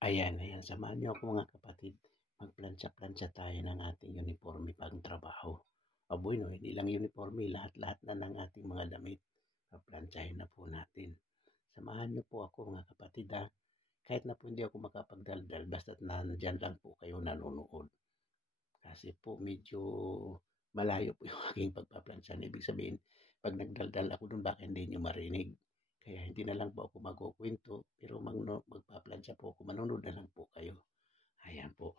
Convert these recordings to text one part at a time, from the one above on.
Ayan, ayan. Samahan niyo ako mga kapatid. Magplantsa-plantsa tayo ng ating uniforme pang trabaho. Aboy, no, hindi lang uniforme, lahat-lahat na ng ating mga damit. Paplantsahin na po natin. Samahan niyo po ako mga kapatid ha. Kahit na po hindi ako makapagdaldal, basta't nandyan lang po kayo nanonood. Kasi po medyo malayo po yung aking pagpaplantsa. Ibig sabihin, pag nagdaldal ako dun, baka hindi nyo marinig. Kaya hindi na lang po ako magkukwento, pero magpaplantsa po ako, manunod na lang po kayo. Ayan po.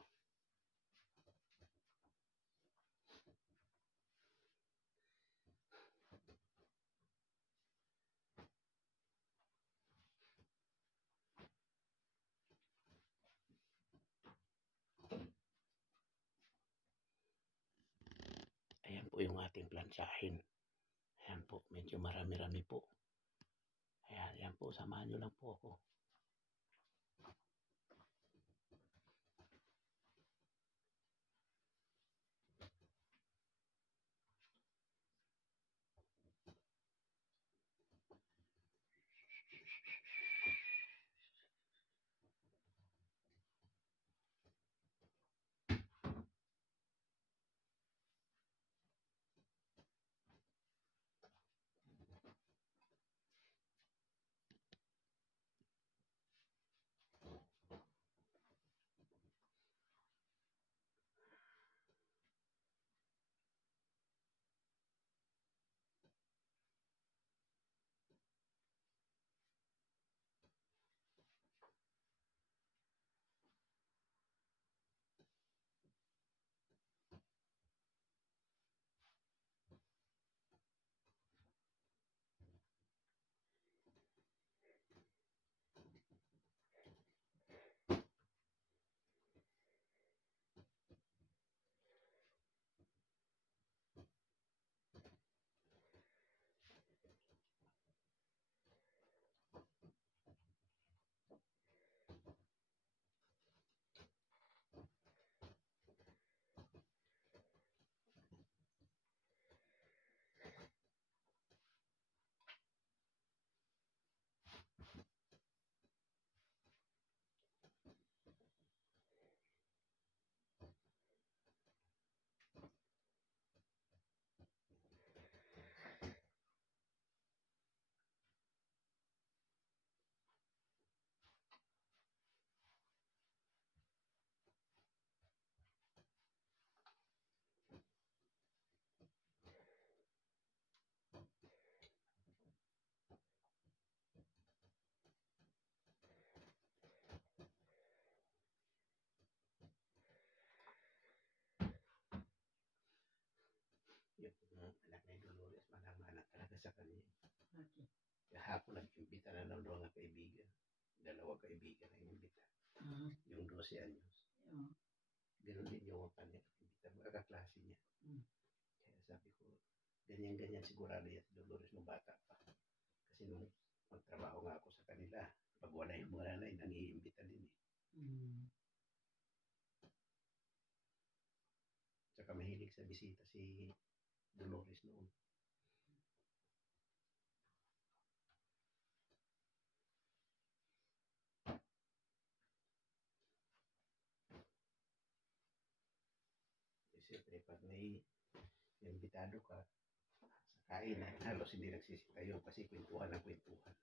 Ayan po yung ating plantsahin. Ayan po, medyo marami-rami po. Ayan, ayan po, samahan nyo lang po ako. Yung anak ni Dolores, manang-manang talaga sa kanya. Okay. Kahapon nag-imbita na ng mga kaibigan. Dalawang kaibigan na imbita. Yung 12 anyos. Ganun din yung kanya. Imbita mga kaklase niya. Kaya sabi ko, ganyan-ganyan sigurado yan si Dolores nung bata pa. Kasi nung magtrabaho nga ako sa kanila, pag wala yung mga nanay, nangiimbita din eh. Tsaka mahilig sa bisita si Dolores noon. Siyempre, pag may imbitado ka sa kainan, halos hindi nagsisitayo kasi kwentuhan ang kwentuhan.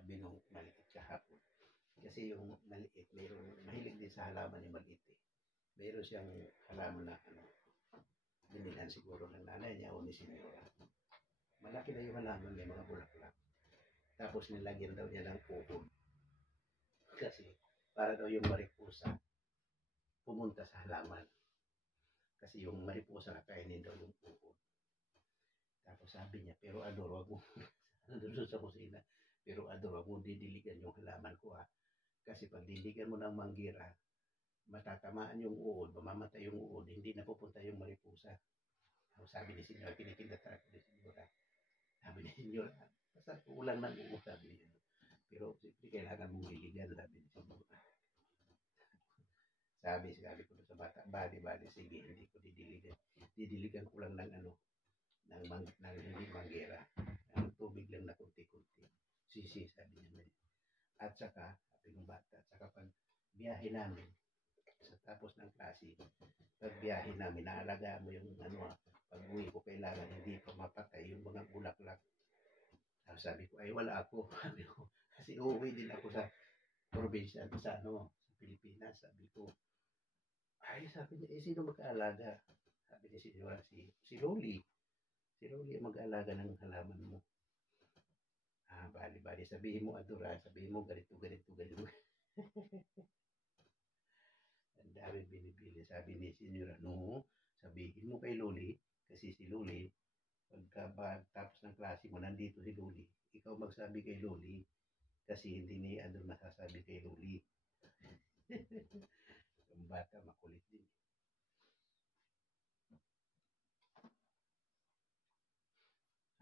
Sabi nung maliit kahapon. Kasi yung maliit, mayroong mahilig din sa halaman yung maliit eh. Mayroon siyang halaman na binilhan siguro ng nanay niya o ni Signora. Malaki na yung halaman, may mga bulaklak. Tapos nilagyan daw niya ng uhod. Kasi para daw yung mariposa pumunta sa halaman. Kasi yung mariposa kakainin daw yung uod. Tapos sabi niya, pero Ador, wag mo, nandun sa kusina, pero Ador, wag mo didiligan yung halaman ko ha. Kasi pag diligan mo ng manggira, matatamaan yung uod, mamamatay yung uod, hindi na pupunta yung mariposa. Sabi ni Senyor, kinikindatar ko ni Senyor. Sabi ni Senyor, basta ulan ng uod, sabi niya. Pero siyempre kailangan mong diligan, sabi ni Senyor. Sabi ko sa bata, bali, sige, hindi ko didiligan. Didiligan ko lang ng ng hindi manggera. Ang tubig lang na kunti-kunti. Sisi, sabi niya. At saka, sabi ng bata, at saka pag biyahe namin, sa tapos ng klase, pag biyahe namin, naalagaan mo yung pag uwi ko, kailangan hindi pa mapatay yung mga bulaklak. Sabi ko, ay wala ako. Sabi ko, kasi uuwi din ako sa probinsya, sa Pilipinas. Sabi ko, ay, sabi niya, sino mag-aalaga? Sabi niya, si Loli. Si Loli ang mag-aalaga ng halaman mo. Bali, sabihin mo, Adora, sabihin mo, ganito. Ang dami binibili. Sabi ni Senyor, no, sabihin mo kay Loli, kasi si Loli, tapos ng klase mo, nandito si Loli. Ikaw magsabi kay Loli, kasi hindi ni Ador masasabi kay Loli. Yung bata, makulit din.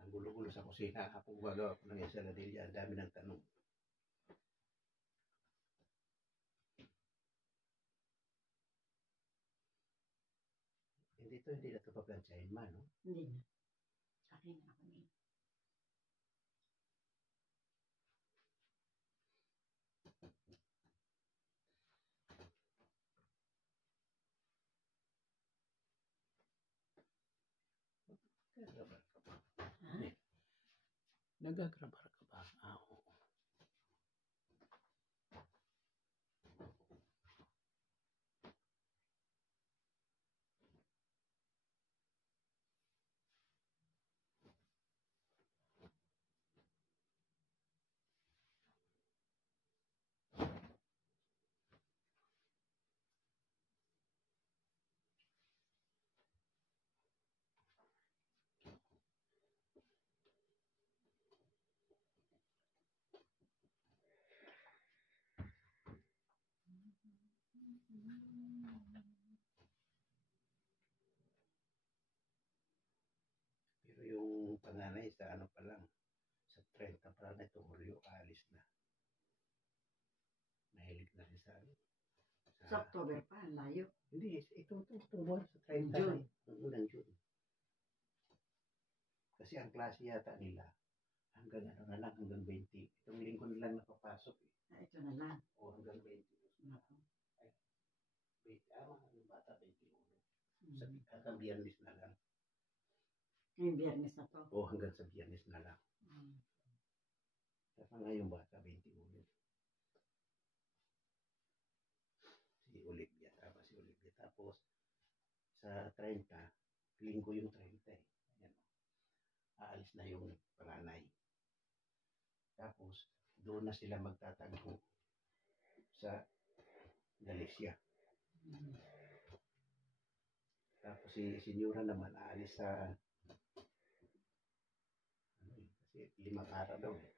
Ang gulo-gulo sa kusina. Ako gagawa ko ng ensaladilla. Ang dami ng tanong. Hindi na ito paplansyahin man, no? Hindi na. Akin na kami. Nagagrabar ka ba? Nagagrabar ka ba? Oo. Pero yung panganay sa pa lang, sa 30 pa lang ito, Oreo, alis na. Mahilig na rin sa October pa, layo. Hindi, itong buwan sa 30. June. Unang June. Kasi ang klase yata nila, hanggang hanggang 20. Itong linggo na lang napapasok eh. Ito na lang. O hanggang 20. Nako. Ay, yung bata 21. Hanggang Biyernes na lang. Yung Biyernes na to. O hanggang sa Biyernes na lang. Tapos ngayon bata 21. Si Olivia. Tapos sa 30, linggo yung 30 eh. Ayan. Aalis na yung panganay. Tapos, doon na sila magtatago sa Galicia. Tapos si Senyora naman aalis sa kasi 5 araw daw eh.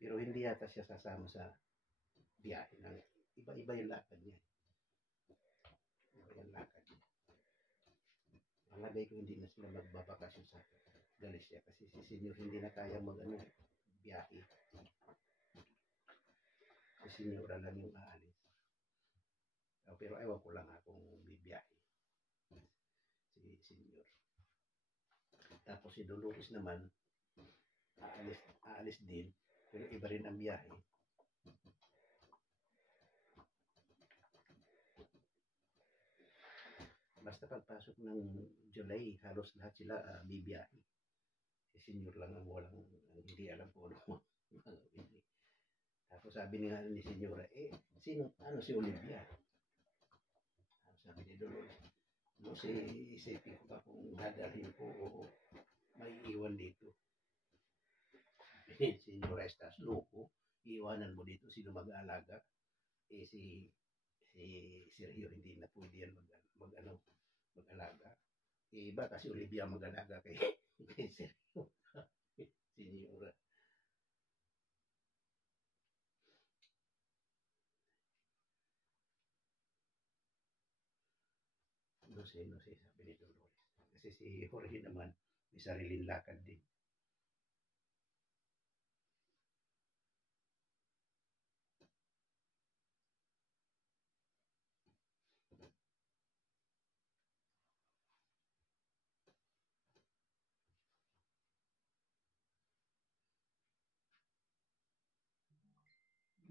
Pero hindi yata siya sasama sa biyahe ng iba-iba yung lakad niya. Iba yung lakad niya. Malagay ko hindi na sila magbabakasyon sa Galicia kasi si Senyor hindi na kaya biyahe. Si Senyora lang yung aalis. Pero ewan ko lang kung bibiyahe si Senyor. Tapos si Dolores naman aalis din pero iba rin ang biyahe. Basta pagpasok ng July, halos lahat sila bibiyahe. Si Senyor lang ang hindi alam ko ano. Tapos sabi nga ni Senyora, si Olivia? Sabi ni Dolores, isipin ko ba kung dadalhin ko o may iwan dito. Sabi ni Senyora, estás loko? Iiwanan mo dito, sino mag-aalaga? si Sergio hindi na pwede yan mag-alaga. Iba kasi Olivia mag-alaga kay Sergio. Senior. No sé, sabi ni Dolores. Kasi si Jorge naman, may sariling lakad din.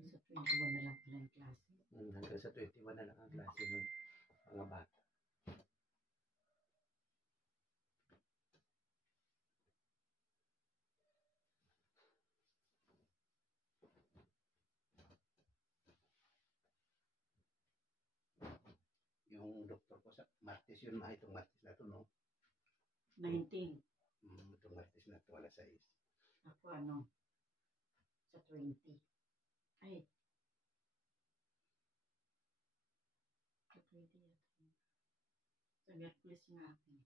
Sa 21 na lang pala yung klase. Hanggang sa 21 na lang ang klase ng mga bata. Yung doktor ko sa Martes yun, itong Martes na to, no? 19. Itong Martes na to, alas 6. Ako sa 20. Ay. Sa 20 yata. Sa Merkulis nga ako.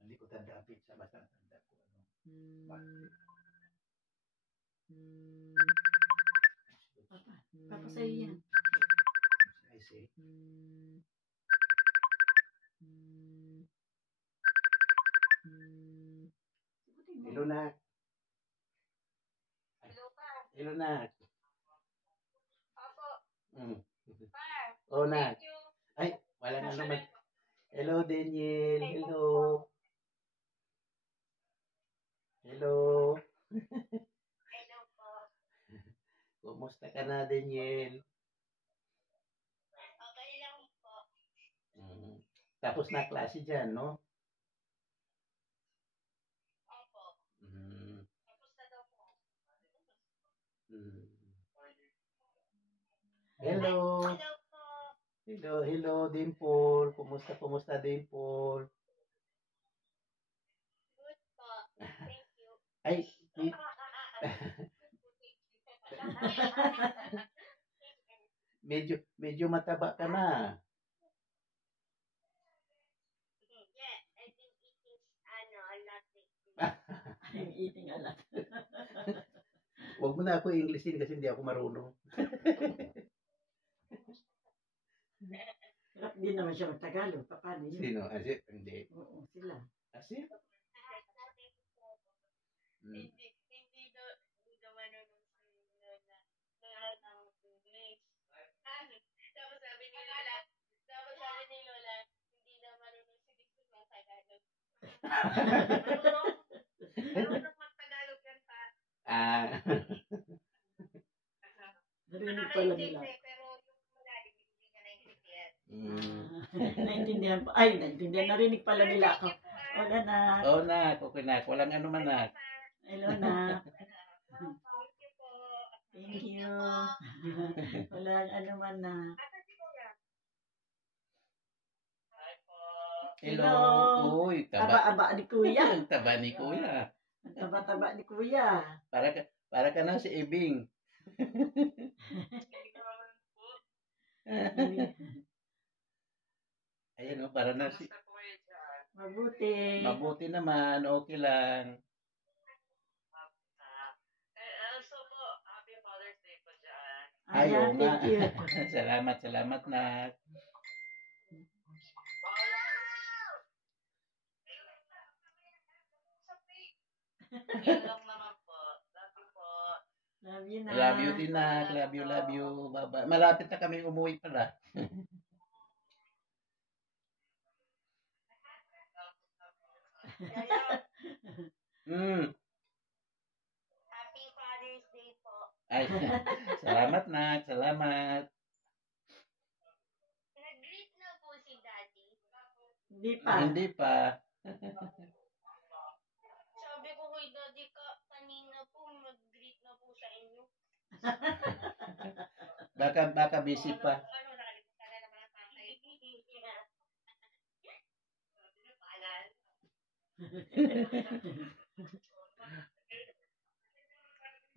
Hindi ko tanda ang pizza, basta tanda ko. Papa sa'yo yan. I see. Hello, Nak. Hello, Nak. Opo. Pa. Oh, Nak. Thank you. Ay, wala na naman. Hello, Daniel. Hello. Hello. Hello po. Kumusta ka na, Daniel? Okay lang po. Tapos na klase dyan, no? Opo. Tapos na daw po. Hello. Hello po. Hello, Dimple. Kumusta, Dimple? Good po. Thank you. Ay, medyo mataba ka na. Yeah, I've been eating a lot lately. I'm eating a lot. Huwag mo na ako Englishin kasi hindi ako marunong. Hirap din naman siya mag-Tagalog. Paano yun? Sino? Asip? Hindi. Oo, sila. Asip? Hindi daw marunong si Lola ng English. Tapos sabi ni Lola, hindi daw marunong si Dixon ng Tagalog. Marunong mag-Tagalog yan pa. Narinig pala nila. Pero yung malalim, hindi niya naiintindihan. Naintindihan pa. Ay, naintindihan. Narinig pala nila ako. Wala na. Oo, Nak. Okay, Nak. Walang ano man, Nak. Hello na. Thank you po. Thank you. Walang ano man na. Asan si Kuya? Hi po. Hello. Uy, Taba-aba ni Kuya. Ang taba ni Kuya. Ang taba-taba ni Kuya. Para ka na si Ibing. Ayan o, para na si... Mabuti. Mabuti naman, okay lang. Also po, Happy Father's Day po dyan. Ayan, thank you. Salamat na. Yan lang naman po. Love you po. Love you na. Love you din, Nak. Love you. Bye-bye. Malapit na kami umuwi pala. Happy Father's Day po. Ay, salamat, Nak. Salamat. Nag-greet na po si Daddy. Hindi pa. Hindi pa. Sabi ko kay Daddy kanina po, mag-greet na po sa inyo. Baka busy pa. Ano, nakalimutan na naman ang tatay. Paalala.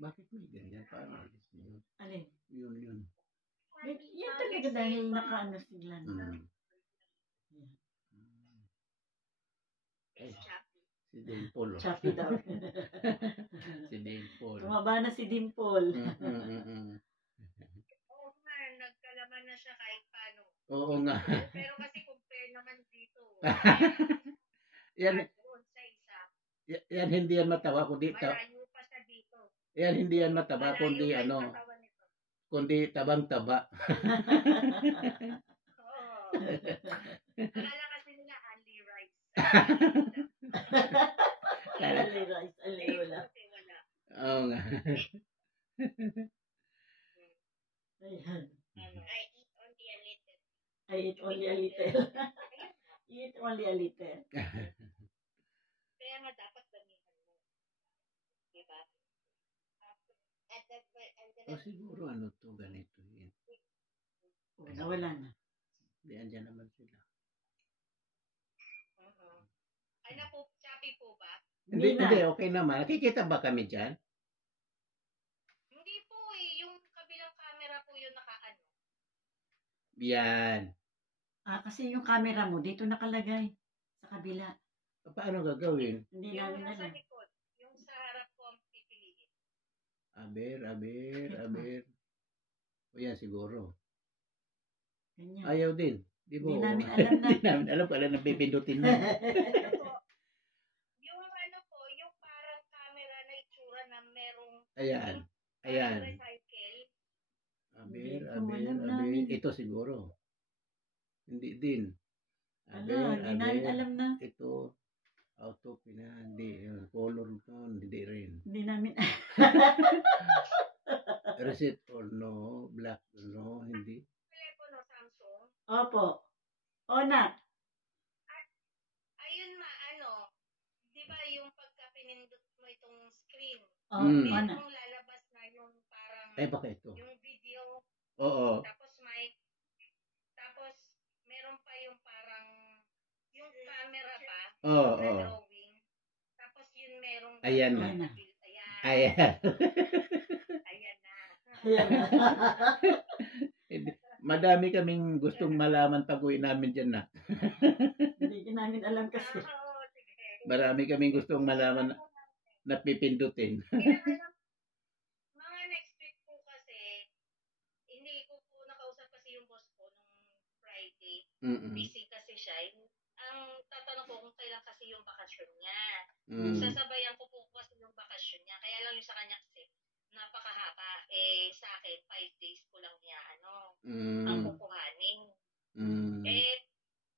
Bakit may ganyan? Paano alis niyo? Alin? Yun. Yan talaga dahil nakaano sila. Mm. Ay, si Dimple. Oh. Chappy daw. Si Dimple. Tumaba na si Dimple. Oo nga, nagkalaman na siya kahit paano. Oo nga. Pero kasi compare naman dito. Yan, Doon sa isa. yan hindi yan matawa kundi Malayo pa siya dito. yan hindi yan mataba kundi Malayo pa yung ano, katawan nito. kundi tabang-taba. Oo. Akala kasi nila only rice. Ali rice, ali wala. Kasi wala. Oo nga. Ayan. I eat only a little. I eat only a little. Eat only a little. Kaya nga dapat damihan mo. Diba? O siguro ano to, ganito yun. Nawala na. Di andyan naman sila. Ano po, Chappy po ba? Hindi, Hindi na. hindi, okay naman. Nakikita ba kami dyan? Hindi po eh. Yung kabilang camera po yung nakaano. Yan. Kasi yung camera mo dito nakalagay sa kabila. Paano gagawin? Hindi Yung namin nasa alam. likod. Yung sa harap ko ang pipiliin. Aber. O yan siguro. Ganyan. Ayaw din. Di ba? Hindi namin alam na. Hindi namin alam kung alam na pipindutin mo. Ano po? Yung ano po, yung parang camera na itsura na merong Ayan. recycle. Hindi ko alam Aber. namin. Ito siguro. Hindi din. Hindi namin alam na. Ito. Auto hindi. Color to. Hindi rin. Hindi namin Reset or no. Black no. Hindi. Telepono, Samsung. Opo. Ona. Ayun ano, di ba yung pagka pinindot mo itong screen, Oh, Mm. Ona. merong lalabas na yung parang, Baka ito. yung video, Oo. tapos meron pa yung parang, yung camera pa, Oo. na drawing, tapos yun merong, Ayan na. Ayan. Ayan na. Ayan. Madami kaming gustong malaman pag-uwi namin dyan na. Hindi namin alam kasi. Oo, sige. Marami kaming gustong malaman na pipindutin. Mga next week po kasi, hindi ko po nakausap kasi yung boss ko nung Friday. Mm-mm. Busy kasi siya. Ang tatanong ko kung kailan kasi yung bakasyon niya. Mm. Sasabayan ko po kasi yung bakasyon niya. Kaya lang yung sa kanya kasi, napakahaba. Sa akin, 5 days ko lang niya, ang Mm. kukuhanin. Mm.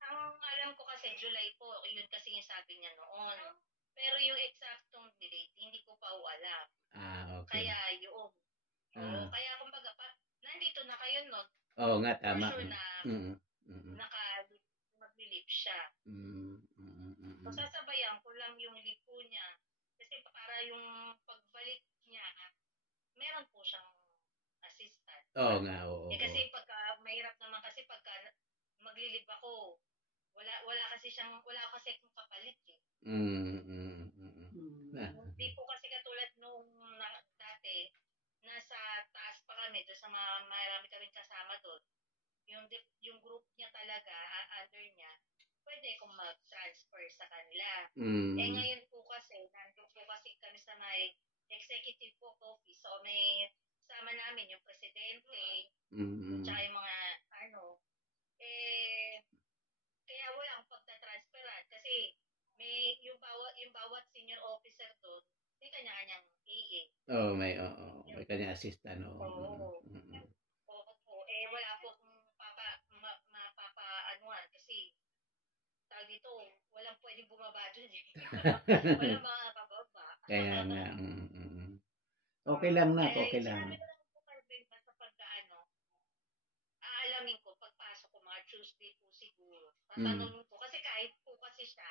Ang alam ko kasi, July po. Yun kasi yung sabi niya noon. Pero yung eksaktong date, hindi ko pa alam. Okay. Kaya yun. Kaya kumbaga, nandito na kayo nun. Oo nga, tama. For sure na Mm. mag-leave siya. So, sasabayan ko lang yung leave po niya. Kasi para yung pagbalik niya, meron po siyang assistant. Oo nga, oo. Kasi pagka, mahirap naman kasi pagka maglilib ako, wala kasi akong kapalit eh. Hindi po kasi katulad nung dati, nasa taas pa kami, doon sa marami kaming kasama doon. Yung group niya talaga, under niya, pwede kong mag-transfer sa kanila. Ngayon po kasi, nandun po kasi kami sa may executive po office. So may sama namin yung presidente, tsaka yung mga kaya wala akong pagta-transferan kasi may yung bawat senior officer doon, may kanya-kanyang AA. May kanya assistant. Oo. Wala po akong mapapaanuan kasi tawag dito, walang pwedeng bumaba doon eh. Walang mga pababa. Kaya nga. Okay lang na, okay lang. Sabi ko lang po Carmen, basta aalamin ko, pagpasok ko mga Tuesday po siguro. Tatanungin ko, kasi kahit po kasi siya,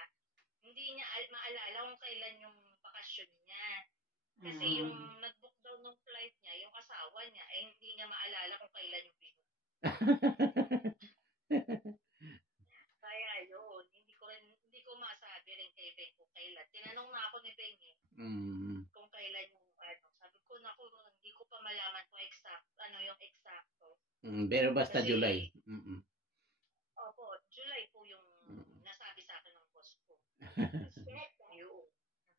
hindi niya maalala kung kailan yung bakasyon niya. Kasi yung nag-book daw ng flight niya, yung asawa niya, hindi niya maalala kung kailan yung binuha. Kaya yun, hindi ko masabi rin kay Beng kung kailan. Tinanong na ako ni Beng kung kailan yung sabi ko, naku, malaman kung ano yung eksakto. Pero basta Kasi- July. Mm-mm. Opo, July po yung Mm. nasabi sa akin ng boss ko. Yun.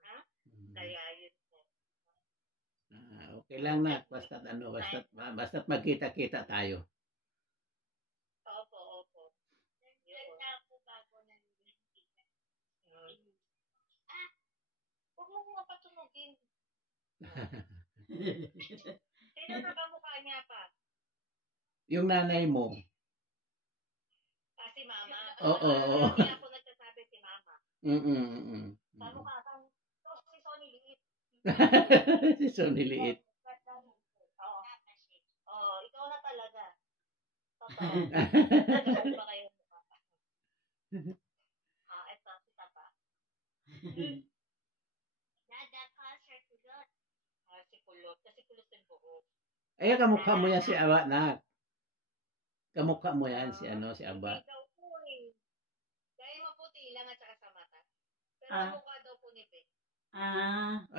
Ha? Mm. Kaya yun po. Okay lang na. Basta't magkita-kita tayo. Opo. Yun. Huwag mo mga patunogin. Sino na kamukha niya pa? Yung nanay mo. Si mama. Oo. Hindi ako nagsasabi si mama. Kamukha kang si Sonny Liit. Si Sonny Liit. Oo, ikaw na talaga. Totoo. Nagsasabi ba kayo mukha? Ito, si Tapa. Si Kulot. Kasi Kulot yung buhok. Ay, kamukha mo yan si Aba na. Kamukha mo yan si Aba. Hindi daw po eh. Dahil maputi lang at saka sa mata. Pero kamukha daw po ni Beng.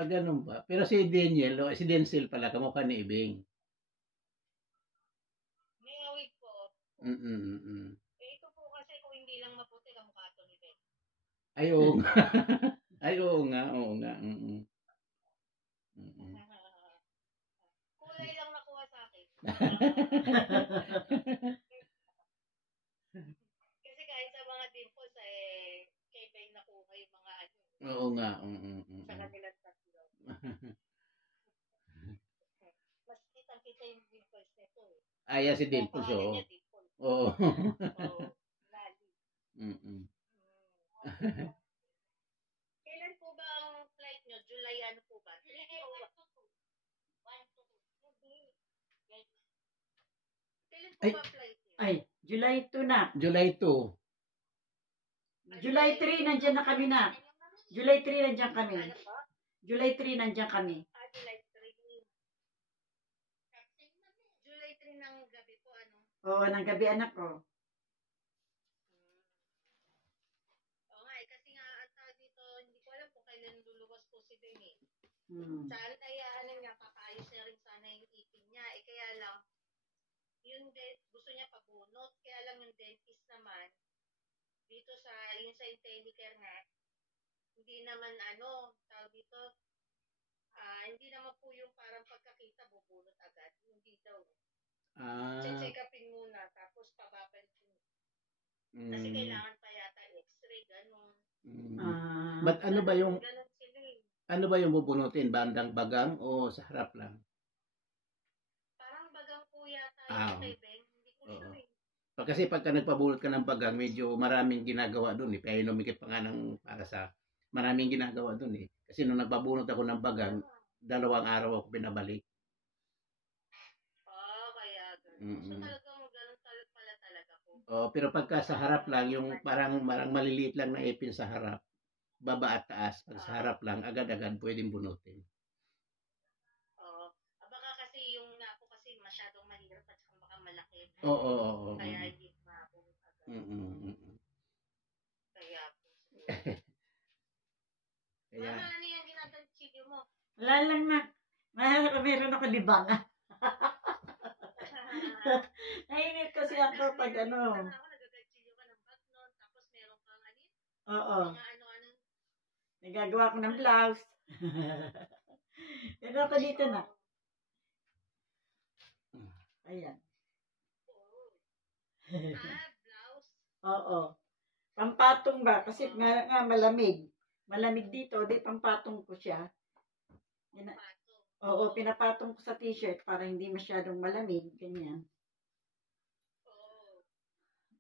Ganun ba? Pero si Daniel, si Denzel pala, kamukha ni Ibing. May awig po. Ito po kasi kung hindi lang maputi, kamukha to ni Beng. Ay, oo nga. Ay, oo nga. Kulay lang nakuha sa akin. Kasi kahit sa mga dimples, kay Beng nakuha yung mga ano. Oo nga. Sa kanilang tatlo. Mas kitang-kita yung dimples nito eh. Ay, si Dimples, oo. Niya, dimples. Oo. Lali. Kailan po ba ang flight nyo? July ano po ba? 1 to 2. Kailan po ba flight nyo? Ay, July 2 na. July 2. July 3, nandiyan na kami na. July 3, nandiyan kami. Ano po? July 3, nandiyan kami. July 3. July 3 ng gabi po, ano? Oo, ng gabi anak ko. Oo nga, kasi nga dito, hindi ko alam kung kailan luluwas po si Ben eh. Saan niya, papaayos niya rin sana yung ipin niya. Kaya lang, gusto niya pabunot. Kaya lang yung dentist naman, dito sa Intellicare nga, hindi naman tawag dito, hindi naman po yung parang pagkakita bubunot agad. Hindi daw. Check upin muna, tapos pababalik mo. Kasi kailangan pa yata x-ray, gano'n. But ano ba yung Gano'n sila eh. ano ba yung bubunutin? Bandang bagang o sa harap lang? Parang bagang po yata Ah, yung kay Ben. Hindi ko oo. sure eh. Kasi pagka nagpabunot ka ng bagang, medyo maraming ginagawa dun eh. Kaya numikit pa nga ng para sa maraming ginagawa dun eh. Kasi nung nagpabunot ako ng bagang, 2 araw ako binabalik. Kaya gano'n. So talagang gano'n pala talaga po. Pero pagka sa harap lang, yung parang maliliit lang na ipin sa harap, baba at taas, pag sa harap lang, agad-agad pwedeng bunutin. Baka kasi yung napo kasi masyadong mahirap at saka baka malaki. Oo. Kaya hindi mabunot agad. Kaya po. Kaya, Mama, ano yung ginagantsilyo mo? Wala lang na. Meron ako libangan. Nainit kasi ako pag Ako nagagantsilyo ka ng bag nun, tapos meron kang Oo. mga ano. Nagagawa ko ng blouse. Pero ako dito na. Ayan. Blouse. Oo. Pampatong ba? Kasi nga malamig. Malamig dito. Di pampatong ko siya. Oo, pinapatong ko sa t-shirt para hindi masyadong malamig. Ganyan.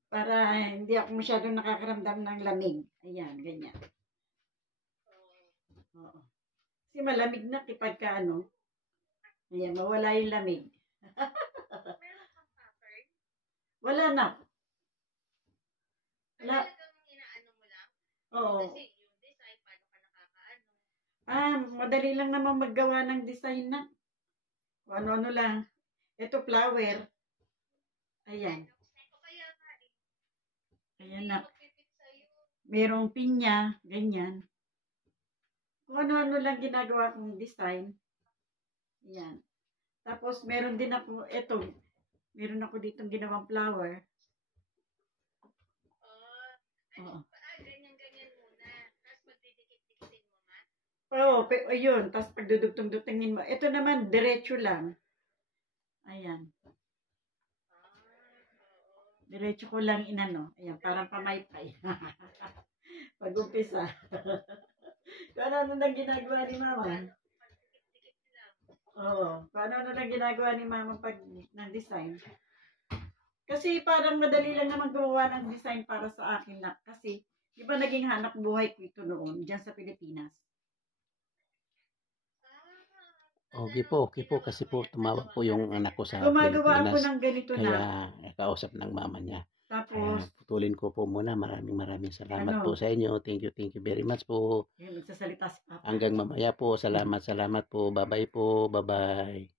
Para hindi ako masyadong nakakaramdam ng lamig. Ayan, ganyan. Oo. Kasi malamig na kapag ka ayan, mawala yung lamig. Meron kang pattern? Wala na. Wala. Talagang inaano mo lang? Oo. Kasi yung design, paano ka nakakaano? Madali lang naman maggawa ng design na. Ano-ano lang. Ito, flower. Ayan. Kaya nga Ayan na. magpipit sa'yo. Merong pinya. Ganyan. Kung ano-ano lang ginagawa kong design. Ayan. Tapos, meron din ako, meron ako ditong ginawang flower. Oo. Ganyan-ganyan muna. Tapos magdidikit-dikitin mo nga. Oo, ayun. Tapos pagdudugtong-dugtongin mo. Ito naman, diretso lang. Ayan. Diretso ko lang inano. Ayan, parang pamaypay. Pag-umpisa. Kung ano nang ginagawa ni Mama? Oo. Kung ano nang ginagawa ni Mama pag ng design. Kasi parang madali lang naman gumawa ng design para sa akin na. Kasi, di ba naging hanap buhay ko ito noon, dyan sa Pilipinas. Okay po. Kasi po tumawag po yung anak ko sa Gumagawa ako Pilipinas. ng ganito na. Kaya nakausap ng mama niya. Tapos, Putulin ko po muna. Maraming salamat Ano? po sa inyo. Thank you very much po. yun, magsasalita si Papa. Hanggang mamaya po. Salamat po. Bye-bye po. Bye-bye.